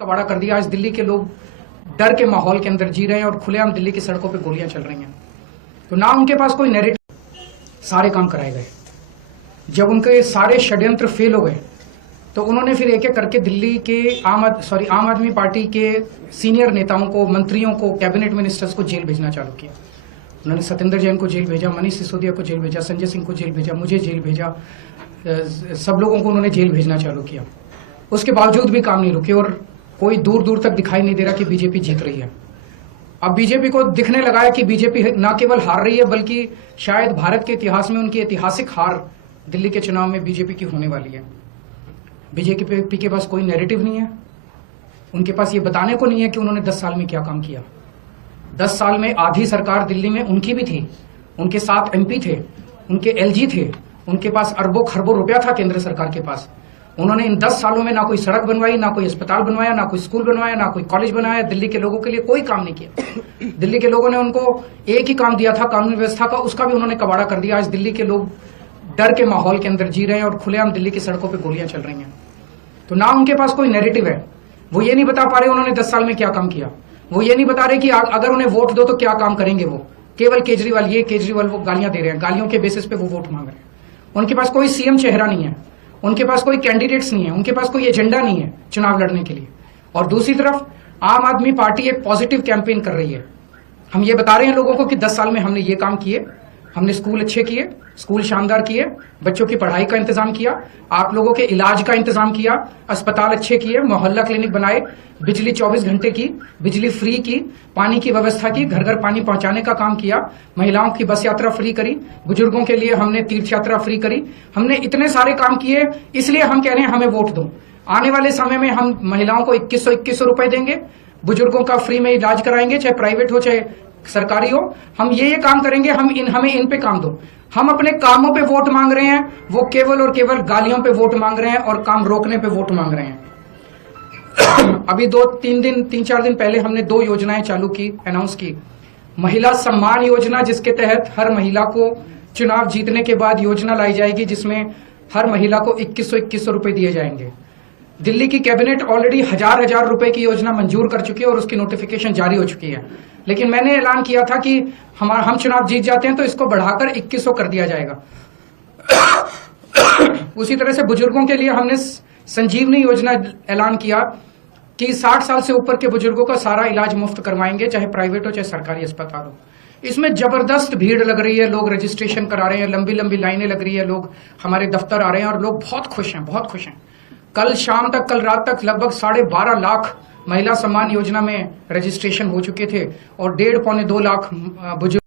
कबाड़ा कर दिया। आज दिल्ली के लोग डर के माहौल के अंदर जी रहे हैं और खुलेआम दिल्ली की सड़कों पे गोलियां चल रही हैं। तो ना उनके पास कोई नैरेटिव, सारे काम कराए गए। जब उनके सारे षड्यंत्र फेल हो गए तो उन्होंने फिर एक एक करके दिल्ली के आम आदमी पार्टी के सीनियर नेताओं को, मंत्रियों को, कैबिनेट मिनिस्टर्स को जेल भेजना चालू किया। उन्होंने सत्येंद्र जैन को जेल भेजा, मनीष सिसोदिया को जेल भेजा, संजय सिंह को जेल भेजा, मुझे जेल भेजा, सब लोगों को उन्होंने जेल भेजना चालू किया। उसके बावजूद भी काम नहीं रुके और कोई दूर दूर तक दिखाई नहीं दे रहा कि बीजेपी जीत रही है। अब बीजेपी को दिखने लगा है कि बीजेपी न केवल हार रही है बल्कि शायद भारत के इतिहास में उनकी ऐतिहासिक हार दिल्ली के चुनाव में बीजेपी की होने वाली है। बीजेपी के पास कोई नैरेटिव नहीं है, उनके पास ये बताने को नहीं है कि उन्होंने 10 साल में क्या काम किया। 10 साल में आधी सरकार दिल्ली में उनकी भी थी, उनके 7 MP थे, उनके LG थे, उनके पास अरबों खरबों रुपया था केंद्र सरकार के पास। उन्होंने इन 10 सालों में ना कोई सड़क बनवाई, ना कोई अस्पताल बनवाया, ना कोई स्कूल बनवाया, ना कोई कॉलेज बनाया। दिल्ली के लोगों के लिए कोई काम नहीं किया। दिल्ली के लोगों ने उनको एक ही काम दिया था कानून व्यवस्था का, उसका भी उन्होंने कबाड़ा कर दिया। आज दिल्ली के लोग डर के माहौल के अंदर जी रहे हैं और खुलेआम दिल्ली की सड़कों पर गोलियां चल रही हैं। तो ना उनके पास कोई नैरेटिव है, वो ये नहीं बता पा रहे उन्होंने 10 साल में क्या काम किया। वो ये नहीं बता रहे कि अगर उन्हें वोट दो तो क्या काम करेंगे। वो केवल केजरीवाल वो गालियां दे रहे हैं, गालियों के बेसिस पे वो वोट मांग रहे हैं। उनके पास कोई CM चेहरा नहीं है, उनके पास कोई कैंडिडेट्स नहीं है, उनके पास कोई एजेंडा नहीं है चुनाव लड़ने के लिए। और दूसरी तरफ आम आदमी पार्टी एक पॉजिटिव कैंपेन कर रही है। हम ये बता रहे हैं लोगों को कि 10 साल में हमने ये काम किए, हमने स्कूल अच्छे किए, स्कूल शानदार किए, बच्चों की पढ़ाई का इंतजाम किया, आप लोगों के इलाज का इंतजाम किया, अस्पताल अच्छे किए, मोहल्ला क्लिनिक बनाए, बिजली 24 घंटे की, बिजली फ्री की, पानी की व्यवस्था की, घर घर पानी पहुंचाने का काम किया, महिलाओं की बस यात्रा फ्री करी, बुजुर्गों के लिए हमने तीर्थ यात्रा फ्री करी। हमने इतने सारे काम किए, इसलिए हम कह रहे हैं हमें वोट दो। आने वाले समय में हम महिलाओं को 2100 रुपए देंगे, बुजुर्गों का फ्री में इलाज कराएंगे, चाहे प्राइवेट हो चाहे सरकारी हो। हम ये काम करेंगे, हमें इन पे काम दो। हम अपने कामों पे वोट मांग रहे हैं, वो केवल और केवल गालियों पे वोट मांग रहे हैं और काम रोकने पे वोट मांग रहे हैं। अभी 3-4 दिन पहले हमने 2 योजनाएं चालू की, अनाउंस की। महिला सम्मान योजना, जिसके तहत हर महिला को चुनाव जीतने के बाद योजना लाई जाएगी जिसमें हर महिला को 2100 रुपए दिए जाएंगे। दिल्ली की कैबिनेट ऑलरेडी हजार रुपए की योजना मंजूर कर चुकी है और उसकी नोटिफिकेशन जारी हो चुकी है। लेकिन मैंने ऐलान किया था कि हम चुनाव जीत जाते हैं तो इसको बढ़ाकर 2100 कर दिया जाएगा। उसी तरह से बुजुर्गों के लिए हमने संजीवनी योजना ऐलान किया कि 60 साल से ऊपर के बुजुर्गों का सारा इलाज मुफ्त करवाएंगे, चाहे प्राइवेट हो चाहे सरकारी अस्पताल हो। इसमें जबरदस्त भीड़ लग रही है, लोग रजिस्ट्रेशन करा रहे हैं, लंबी लंबी लाइनें लग रही है, लोग हमारे दफ्तर आ रहे हैं और लोग बहुत खुश हैं, बहुत खुश हैं। कल रात तक लगभग 12.5 लाख महिला सम्मान योजना में रजिस्ट्रेशन हो चुके थे और 1.5-2 लाख बुजुर्ग